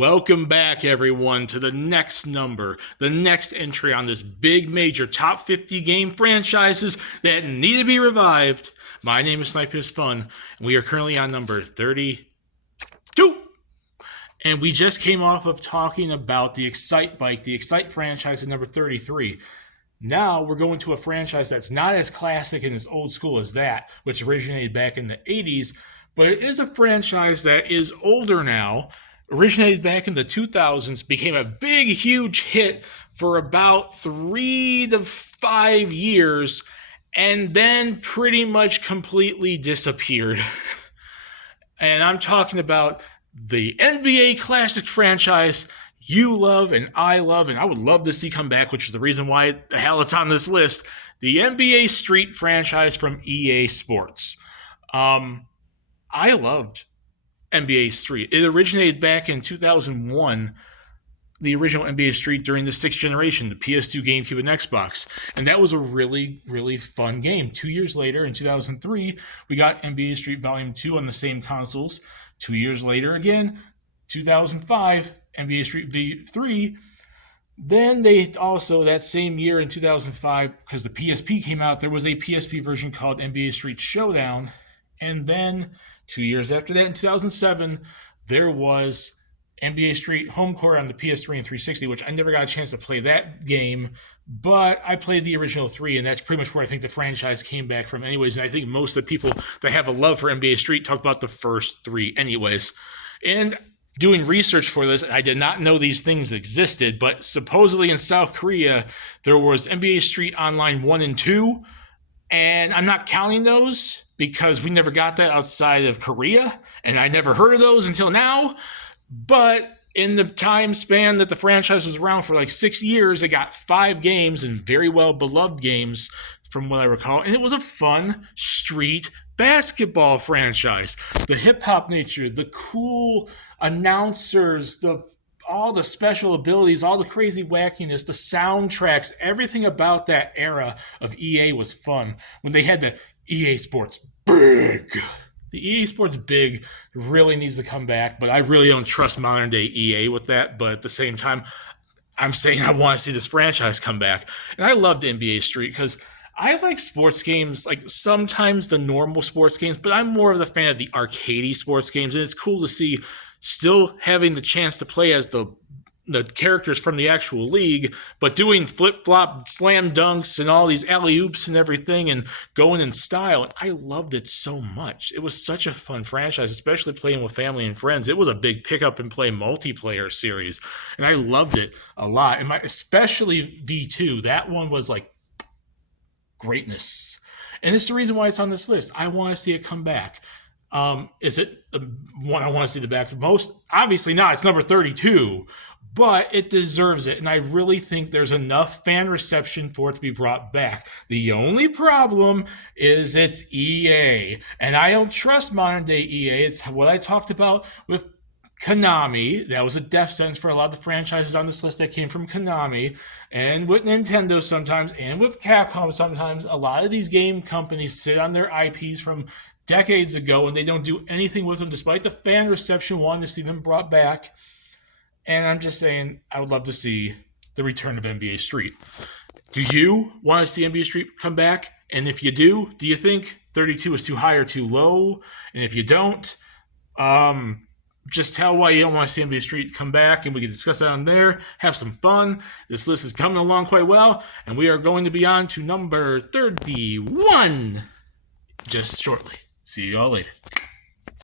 Welcome back, everyone, to the next entry on this big major top 50 game franchises that need to be revived. My name is Sniping is Fun, and we are currently on number 32. And we just came off of talking about the Excite bike, the Excite franchise at number 33. Now we're going to a franchise that's not as classic and as old school as that, which originated back in the 80s, but it is a franchise that is older now. Originated back in the 2000s, became a big, huge hit for about 3 to 5 years, and then pretty much completely disappeared. And I'm talking about the NBA Classic franchise you love and I would love to see come back, which is the reason why the hell it's on this list. The NBA Street franchise from EA Sports. I loved NBA Street. It originated back in 2001, the original NBA Street during the 6th generation, the PS2, GameCube, and Xbox. And that was a really, really fun game. 2 years later, in 2003, we got NBA Street Volume 2 on the same consoles. 2 years later again, 2005, NBA Street V3. Then they also, that same year in 2005, because the PSP came out, there was a PSP version called NBA Street Showdown. And then 2 years after that, in 2007, there was NBA Street Home Court on the PS3 and 360, which I never got a chance to play that game, but I played the original 3, and that's pretty much where I think the franchise came back from anyways, and I think most of the people that have a love for NBA Street talk about the first 3 anyways. And doing research for this, I did not know these things existed, but supposedly in South Korea, there was NBA Street Online 1 and 2, and I'm not counting those because we never got that outside of Korea, and I never heard of those until now. But in the time span that the franchise was around for like 6 years, it got 5 games and very well beloved games from what I recall. And it was a fun street basketball franchise. The hip-hop nature, the cool announcers, all the special abilities, all the crazy wackiness, the soundtracks, everything about that era of EA was fun. When they had the EA Sports Big. The EA Sports Big really needs to come back, but I really don't trust modern day EA with that. But at the same time, I'm saying I want to see this franchise come back. And I loved NBA Street because I like sports games, like sometimes the normal sports games, but I'm more of the fan of the arcadey sports games. And it's cool to see still having the chance to play as the characters from the actual league, but doing flip-flop slam dunks and all these alley-oops and everything and going in style. And I loved it so much. It was such a fun franchise, especially playing with family and friends. It was a big pick-up-and-play multiplayer series, and I loved it a lot. And especially V2, that one was like greatness. And it's the reason why it's on this list. I want to see it come back. Is it the one I want to see the back the most? Obviously not. It's number 32. But it deserves it, and I really think there's enough fan reception for it to be brought back. The only problem is it's EA, and I don't trust modern-day EA. It's what I talked about with Konami. That was a death sentence for a lot of the franchises on this list that came from Konami, and with Nintendo sometimes, and with Capcom sometimes. A lot of these game companies sit on their IPs from decades ago, and they don't do anything with them, despite the fan reception wanting to see them brought back. And I'm just saying, I would love to see the return of NBA Street. Do you want to see NBA Street come back? And if you do you think 32 is too high or too low? And if you don't, just tell why you don't want to see NBA Street come back, and we can discuss that on there. Have some fun. This list is coming along quite well, and we are going to be on to number 31 just shortly. See you all later.